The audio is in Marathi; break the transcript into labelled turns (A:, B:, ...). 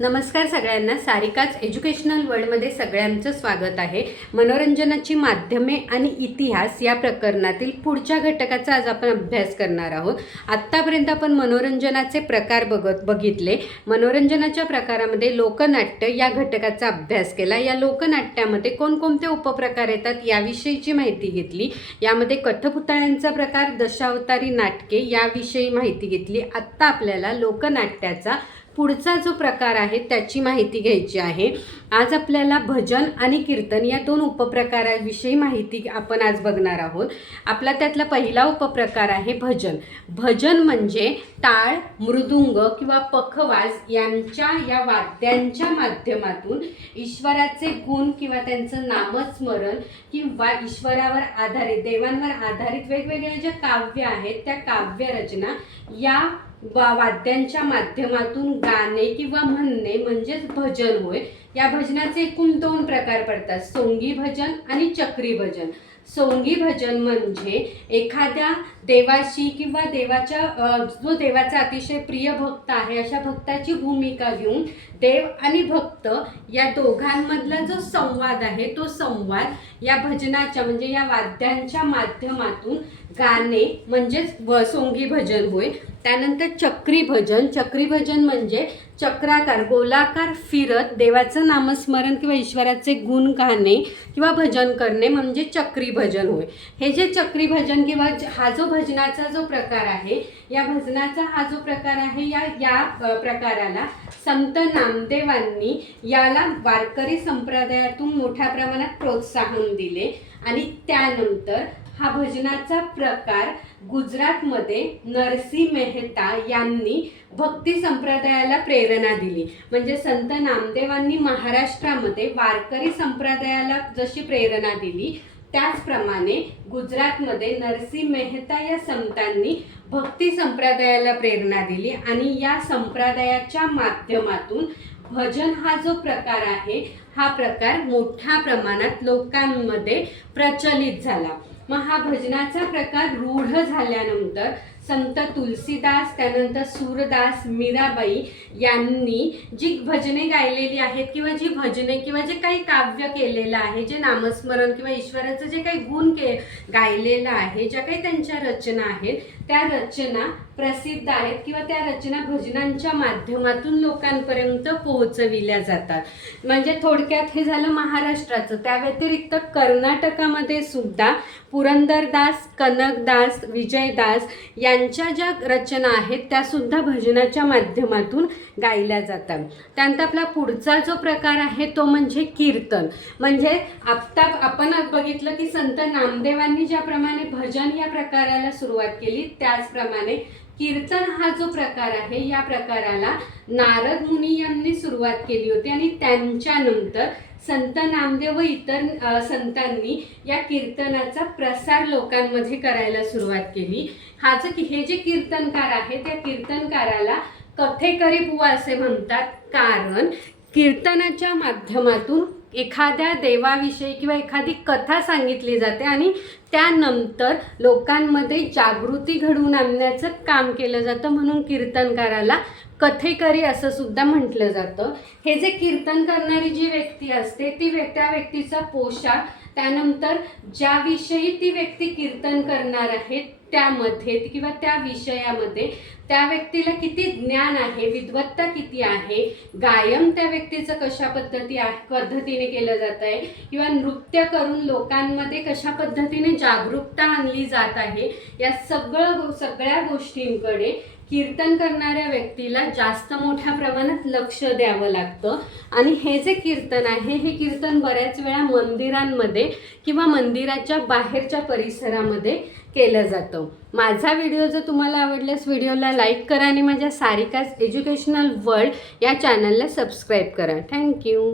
A: नमस्कार सगळ्यांना. सारिकाच एज्युकेशनल वर्ल्डमध्ये सगळ्यांचं स्वागत आहे. मनोरंजनाची माध्यमे आणि इतिहास या प्रकरणातील पुढच्या घटकाचा आज आपण अभ्यास करणार आहोत. आत्तापर्यंत आपण मनोरंजनाचे प्रकार बघत बघितले. मनोरंजनाच्या प्रकारामध्ये लोकनाट्य या घटकाचा अभ्यास केला. या लोकनाट्यामध्ये कोणकोणते उपप्रकार येतात याविषयीची माहिती घेतली. यामध्ये कठपुतळ्यांचा प्रकार दशावतारी नाटके याविषयी माहिती घेतली. आत्ता आपल्याला लोकनाट्याचा पुढचा जो प्रकार आहे त्याची माहिती घ्यायची आहे. आज आपल्याला भजन आणि कीर्तन या दोन उपप्रकाराविषयी माहिती आपण आज बघणार आहोत. आपला त्यातला पहिला उपप्रकार आहे भजन. भजन म्हणजे टाळ मृदुंग किंवा पखवाज यांच्या या वाद्यांच्या माध्यमातून ईश्वराचे गुण किंवा त्यांचं नामस्मरण किंवा ईश्वरावर आधारित देवांवर आधारित वेगवेगळ्या ज्या काव्य आहेत त्या काव्यरचना या वा वाद्यांच्या माध्यमातून गाणे किंवा म्हणणे म्हणजेच भजन होय या भजनाचे एकूण दोन प्रकार पडतात. सोंगी भजन आणि चक्री भजन. सोंगी भजन म्हणजे एखाद्या देवाशी किंवा देवाच्या जो देवाचा अतिशय प्रिय भक्त आहे अशा भक्ताची भूमिका घेऊन देव आणि भक्त या दोघांमधला जो संवाद आहे तो संवाद या भजनाच्या म्हणजे या वाद्यांच्या माध्यमातून गाणे म्हणजेच व सोंगी भजन होय. त्यानंतर चक्री भजन. चक्री भजन म्हणजे चक्राकार गोलाकार फिरत देवाचं नामस्मरण किंवा ईश्वराचे गुण गाणे किंवा भजन करणे म्हणजे चक्री भजन होय. हे जे चक्री भजन किंवा हा जो भजनाचा जो प्रकार आहे या भजनाचा हा जो प्रकार आहे या या प्रकाराला संत नामदेवांनी याला वारकरी संप्रदायातून मोठ्या प्रमाणात प्रोत्साहन दिले आणि त्यानंतर हा भजनाचा प्रकार गुजरातमध्ये नरसी मेहता यांनी भक्ती संप्रदायाला प्रेरणा दिली. म्हणजे संत नामदेवांनी महाराष्ट्रामध्ये वारकरी संप्रदायाला जशी प्रेरणा दिली त्याचप्रमाणे गुजरातमध्ये नरसी मेहता या संतांनी भक्ती संप्रदायाला प्रेरणा दिली आणि या संप्रदायाच्या माध्यमातून भजन हा जो प्रकार आहे हा प्रकार मोठ्या प्रमाणात लोकांमध्ये प्रचलित झाला. मग हा भजनाचा प्रकार रूढ झाल्यानंतर संत तुलसीदास त्यानंतर सूरदास मीराबाई यांनी जी भजने गायलेली आहेत किंवा जी भजने किंवा जे काही काव्य केलेलं आहे जे नामस्मरण किंवा ईश्वराचं जे काही गुण के गायलेलं आहे ज्या काही त्यांच्या रचना आहेत त्या रचना प्रसिद्ध आहेत किंवा त्या रचना भजनांच्या माध्यमातून लोकांपर्यंत पोहोचविल्या जातात. म्हणजे थोडक्यात हे झालं महाराष्ट्राचं. त्या व्यतिरिक्त कर्नाटकामध्ये सुद्धा पुरंदरदास कनकदास विजयदास या यांच्या ज्या रचना आहेत त्या सुद्धा भजनाच्या माध्यमातून गायल्या जातात. त्यानंतर आपला पुढचा जो प्रकार आहे तो म्हणजे कीर्तन. म्हणजे आत्ता आपण बघितलं की संत नामदेवांनी ज्याप्रमाणे भजन या प्रकाराला सुरुवात केली त्याचप्रमाणे कीर्तन हा जो प्रकार आहे या प्रकाराला नारद मुनी यांनी सुरुवात केली होती आणि त्यांच्यानंतर संत नामदेव व इतर संतांनी या कीर्तनाचा प्रसार लोकांमध्ये करायला सुरुवात केली. हा जो की हे जे कीर्तनकार आहे त्या कीर्तनकाराला कथेकरी बुवा असे म्हणतात. कारण कीर्तनाच्या माध्यमातून एखाद्या देवाविषयी किंवा एखादी कथा सांगितली जाते आणि त्यानंतर लोकांमध्ये जागृती घडवून आणण्याचं काम केलं जातं म्हणून कीर्तनकाराला कथेकरी असं सुद्धा म्हटलं जातं. हे जे कीर्तन करणारी जी व्यक्ती असते ती व्यक्ती त्या व्यक्तीचा पोशाख त्यानंतर ज्याविषयी ती व्यक्ती कीर्तन करणार आहे त्यामध्ये किंवा त्या विषयामध्ये त्या व्यक्तीला किती ज्ञान आहे विद्वत्ता किती आहे गायन त्या व्यक्तीचं कशा पद्धती आहे पद्धतीने केलं जात आहे. किंवा नृत्य करून लोकांमध्ये कशा पद्धतीने जागरूकता आणली जात आहे या सगळं सगळ्या गोष्टींकडे कीर्तन करणाऱ्या व्यक्तीला जास्त मोठ्या प्रमाणात लक्ष द्यावं लागतं. आणि हे जे कीर्तन आहे हे कीर्तन बऱ्याच वेळा मंदिरांमध्ये किंवा मंदिराच्या बाहेरच्या परिसरामध्ये केलं जातं. माझा व्हिडिओ जर तुम्हाला आवडल्यास व्हिडिओला लाईक करा आणि माझ्या सारिकाज एज्युकेशनल वर्ल्ड या चॅनलला सबस्क्राईब करा. थँक्यू.